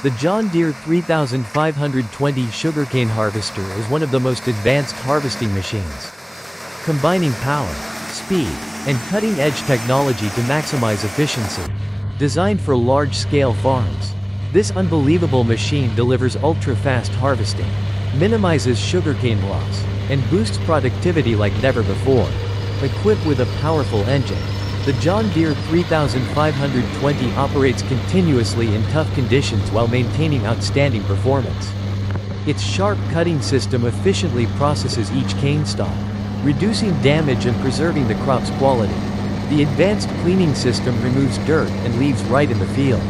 The John Deere 3520 sugarcane harvester is one of the most advanced harvesting machines, combining power, speed, and cutting-edge technology to maximize efficiency. Designed for large-scale farms, this unbelievable machine delivers ultra-fast harvesting, minimizes sugarcane loss, and boosts productivity like never before. Equipped with a powerful engine, the John Deere 3520 operates continuously in tough conditions while maintaining outstanding performance. Its sharp cutting system efficiently processes each cane stalk, reducing damage and preserving the crop's quality. The advanced cleaning system removes dirt and leaves right in the field,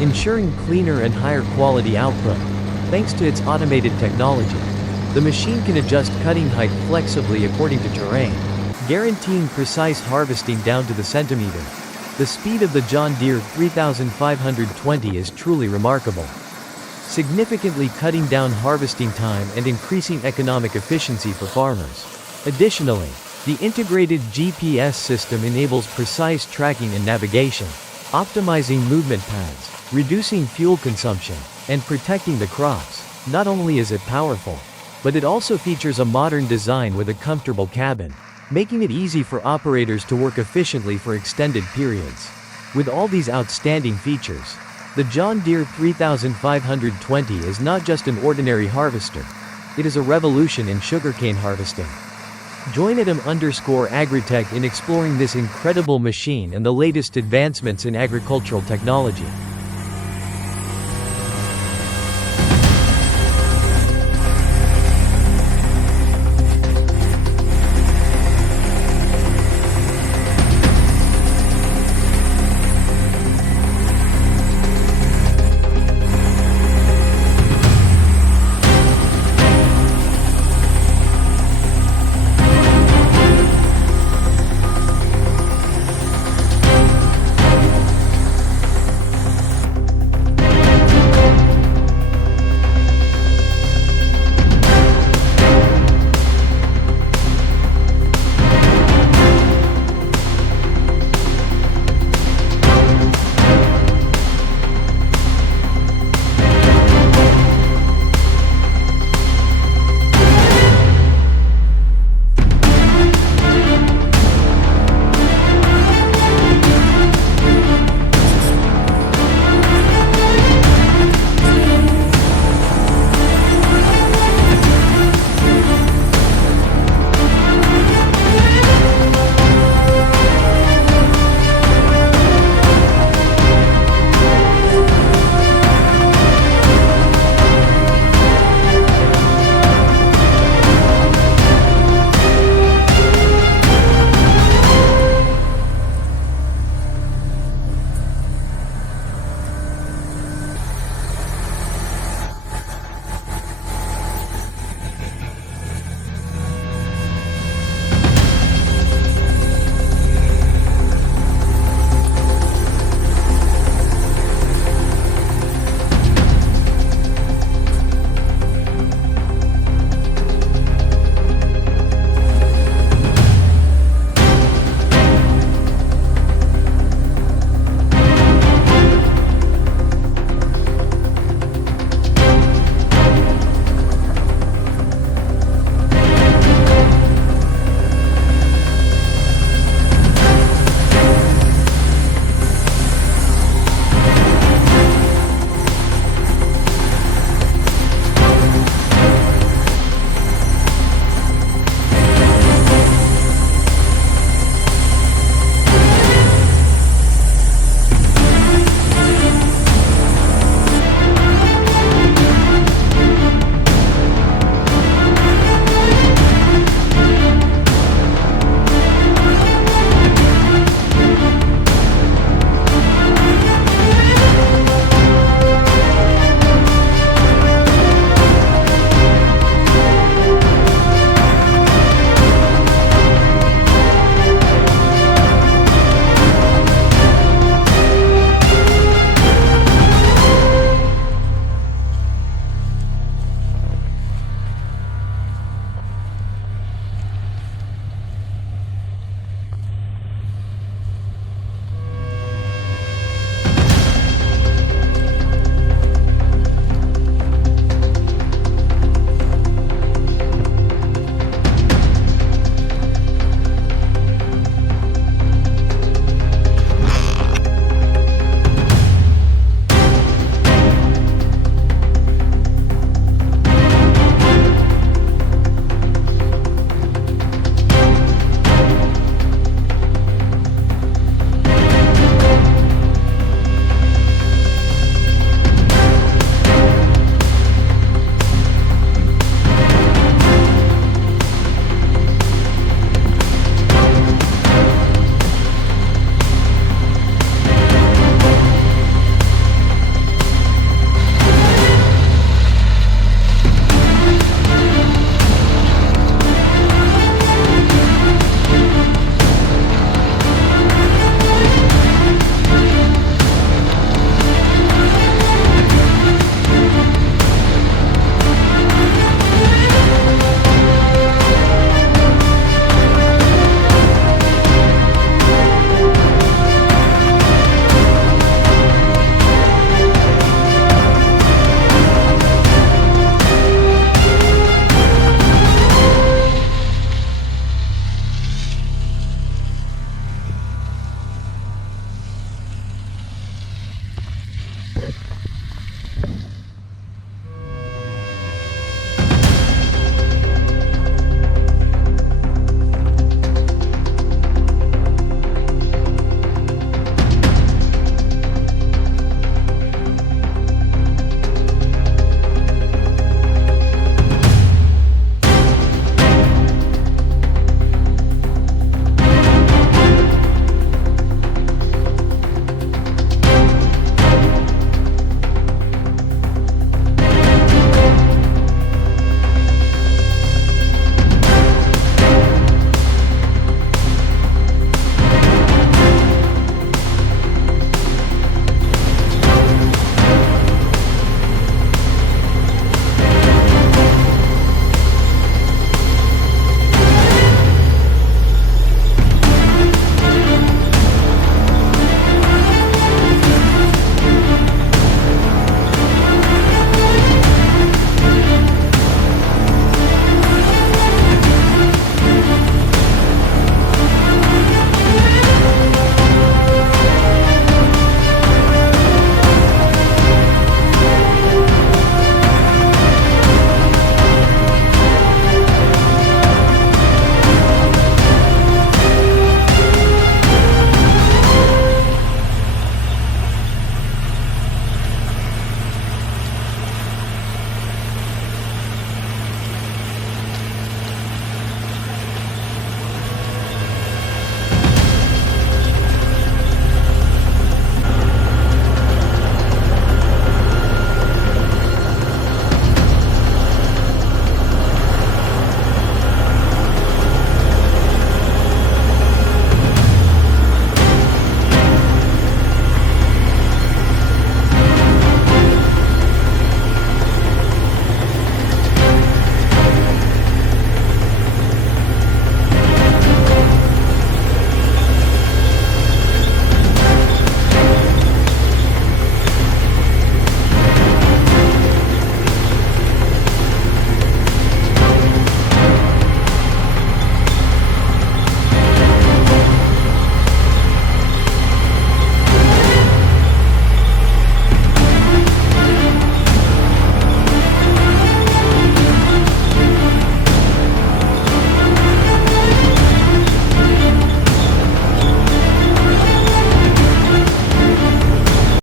ensuring cleaner and higher quality output. Thanks to its automated technology, the machine can adjust cutting height flexibly according to terrain, guaranteeing precise harvesting down to the centimeter. The speed of the John Deere 3520 is truly remarkable, significantly cutting down harvesting time and increasing economic efficiency for farmers. Additionally, the integrated GPS system enables precise tracking and navigation, optimizing movement paths, reducing fuel consumption, and protecting the crops. Not only is it powerful, but it also features a modern design with a comfortable cabin, making it easy for operators to work efficiently for extended periods. With all these outstanding features, the John Deere 3520 is not just an ordinary harvester. It is a revolution in sugarcane harvesting. Join @AgriTech in exploring this incredible machine and the latest advancements in agricultural technology.